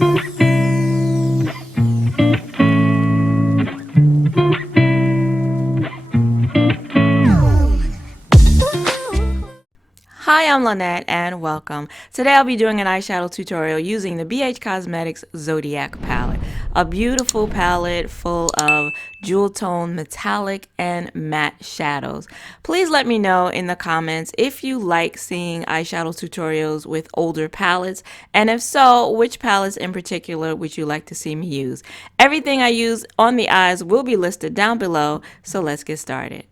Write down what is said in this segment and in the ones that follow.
Hi, I'm Lynette and welcome. Today I'll be doing an eyeshadow tutorial using the BH Cosmetics Zodiac palette. A beautiful palette full of jewel tone, metallic, and matte shadows. Please let me know in the comments if you like seeing eyeshadow tutorials with older palettes, and if so, which palettes in particular would you like to see me use. Everything I use on the eyes will be listed down below, so let's get started.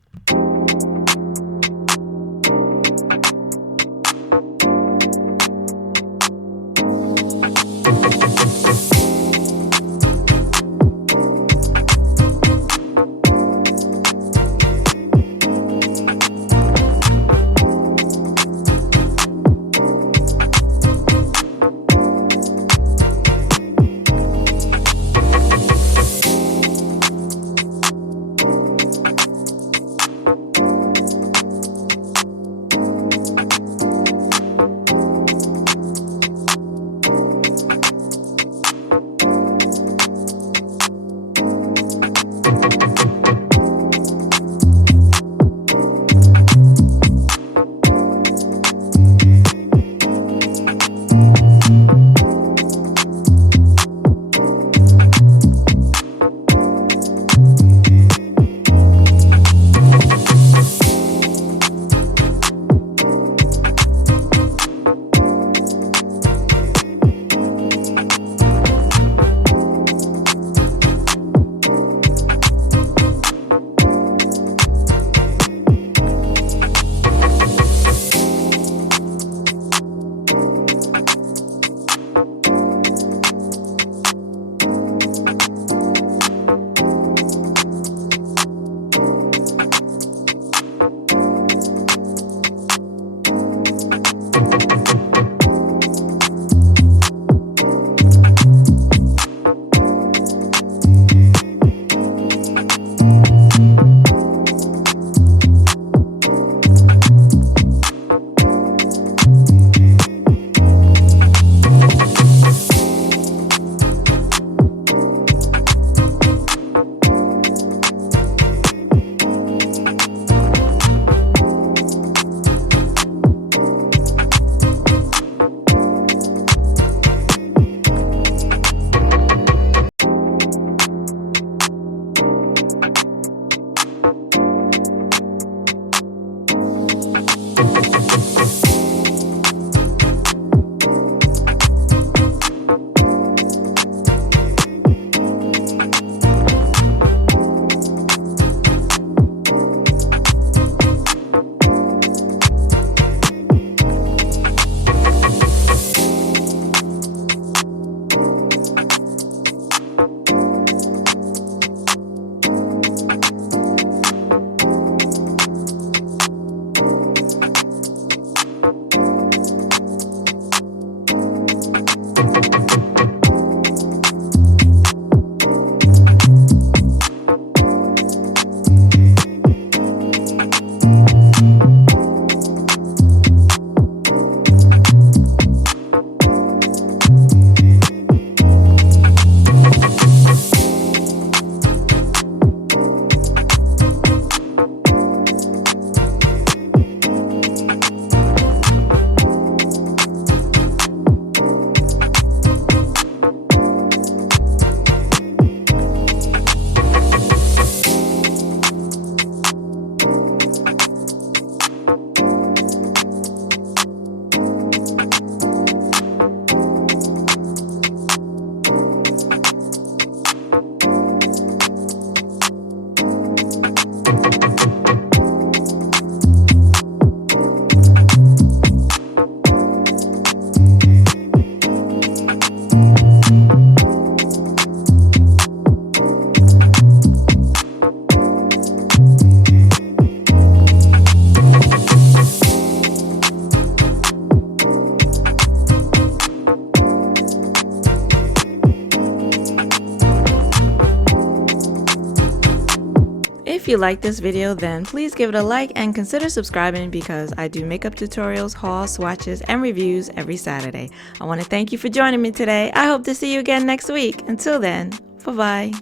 If you like this video, then please give it a like and consider subscribing because I do makeup tutorials, hauls, swatches, and reviews every Saturday. I want to thank you for joining me today. I hope to see you again next week. Until then, bye-bye.